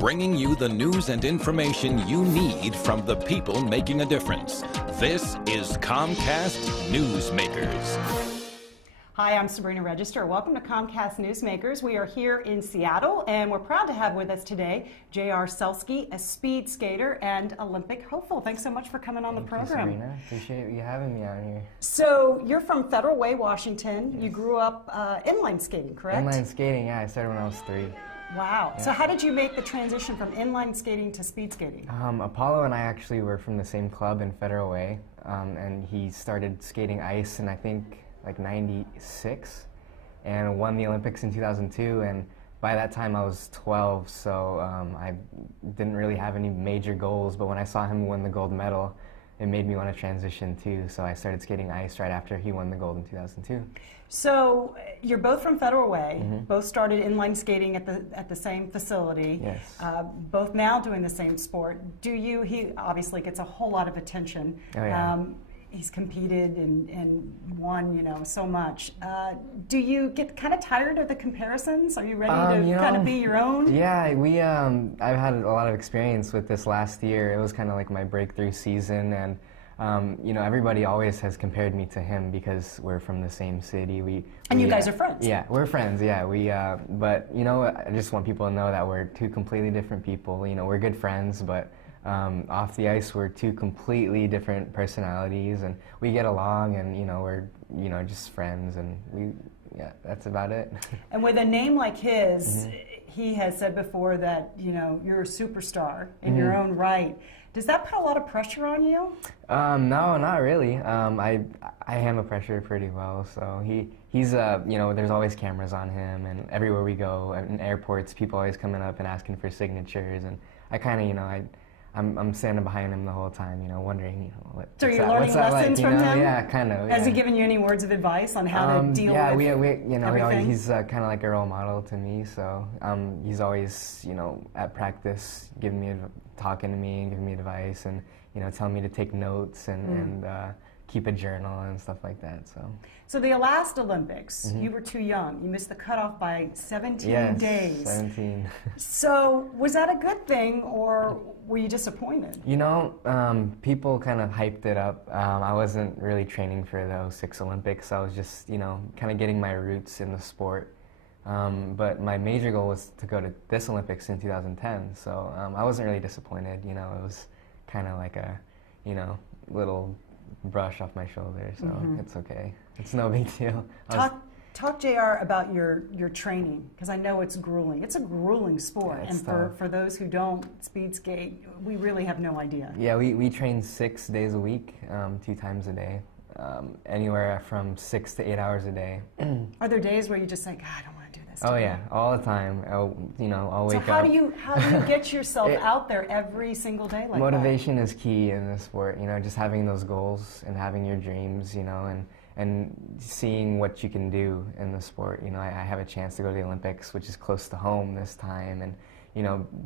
bringing you the news and information you need from the people making a difference. This is Comcast Newsmakers. Hi, I'm Sabrina Register. Welcome to Comcast Newsmakers. We are here in Seattle, and we're proud to have with us today J.R. Selsky, a speed skater and Olympic hopeful. Thanks so much for coming on the program. You, Sabrina. Appreciate you having me out here. So, you're from Federal Way, Washington. Yes. You grew up inline skating, correct? Inline skating, yeah. I started when I was 3. Wow. Yeah. So how did you make the transition from inline skating to speed skating? Apollo and I actually were from the same club in Federal Way, and he started skating ice in, I think, like 96, and won the Olympics in 2002, and by that time I was 12, so I didn't really have any major goals, but when I saw him win the gold medal, it made me want to transition too, so I started skating ice right after he won the gold in 2002. So you're both from Federal Way, both started inline skating at the same facility, yes. Both now doing the same sport. He obviously gets a whole lot of attention. Oh, yeah. He's competed and won, so much. Do you get kind of tired of the comparisons? Are you ready to kind of be your own? Yeah, I've had a lot of experience with this last year. It was kind of like my breakthrough season, and everybody always has compared me to him because we're from the same city. And you guys are friends. Yeah, we're friends. Yeah, but I just want people to know that we're two completely different people. We're good friends, but off the ice, we're two completely different personalities, and we get along, and we're just friends, and that's about it. And with a name like his, he has said before that you're a superstar in your own right. Does that put a lot of pressure on you? No, not really. I handle pressure pretty well. So he's there's always cameras on him, and everywhere we go, in airports, people always coming up and asking for signatures, and I kind of I'm standing behind him the whole time, wondering, So you're learning lessons from him? Yeah, kind of. Has he given you any words of advice on how to deal with everything? He's kind of like a role model to me. So he's always, at practice, talking to me, and giving me advice, and telling me to take notes and keep a journal and stuff like that. So the last Olympics, you were too young. You missed the cutoff by 17 days. 17. So was that a good thing, or were you disappointed? People kind of hyped it up. I wasn't really training for those 6 Olympics. I was just, kind of getting my roots in the sport. But my major goal was to go to this Olympics in 2010. So I wasn't really disappointed. It was kind of like a, little brush off my shoulder, so it's okay. It's no big deal. Talk, JR, about your training, because I know it's grueling. It's a grueling sport, yeah, and for those who don't speed skate, we really have no idea. Yeah, we train 6 days a week, 2 times a day, anywhere from 6 to 8 hours a day. Are there days where you just say, God, I don't want to do this? Oh yeah, all the time. I'll wake up. So how do you get yourself out there every single day like motivation is key in this sport. Just having those goals and having your dreams. And seeing what you can do in the sport. I have a chance to go to the Olympics, which is close to home this time, and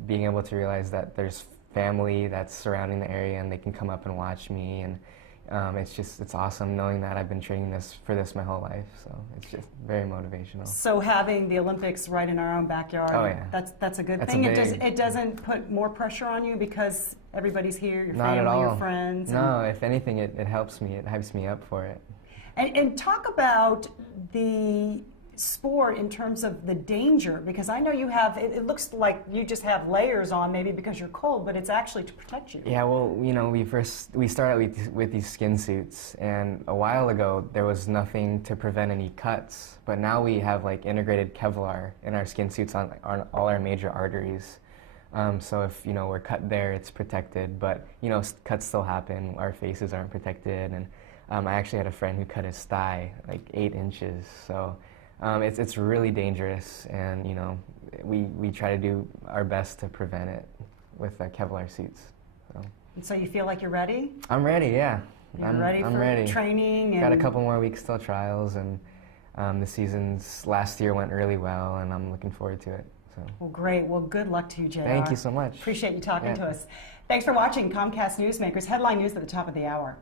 being able to realize that there's family that's surrounding the area and they can come up and watch me, and it's awesome knowing that I've been training for this my whole life. So it's just very motivational. So having the Olympics right in our own backyard, oh, yeah. that's a good thing. It doesn't put more pressure on you because everybody's here, your family, your friends. No, if anything, it helps me. It hypes me up for it. And talk about the sport in terms of the danger, because I know you have, it looks like you just have layers on maybe because you're cold, but it's actually to protect you. Yeah, well, we started with these skin suits, and a while ago there was nothing to prevent any cuts, but now we have like integrated Kevlar in our skin suits on all our major arteries. So if we're cut there, it's protected, but cuts still happen. Our faces aren't protected, and I actually had a friend who cut his thigh like 8 inches. So it's really dangerous, and we try to do our best to prevent it with Kevlar suits. And so you feel like you're ready? I'm ready. Yeah, I'm ready for training. Got a couple more weeks till trials, and the season's last year went really well, and I'm looking forward to it. So. Well, great. Well, good luck to you, JR. Thank you so much. Appreciate you talking to us. Thanks for watching Comcast Newsmakers. Headline news at the top of the hour.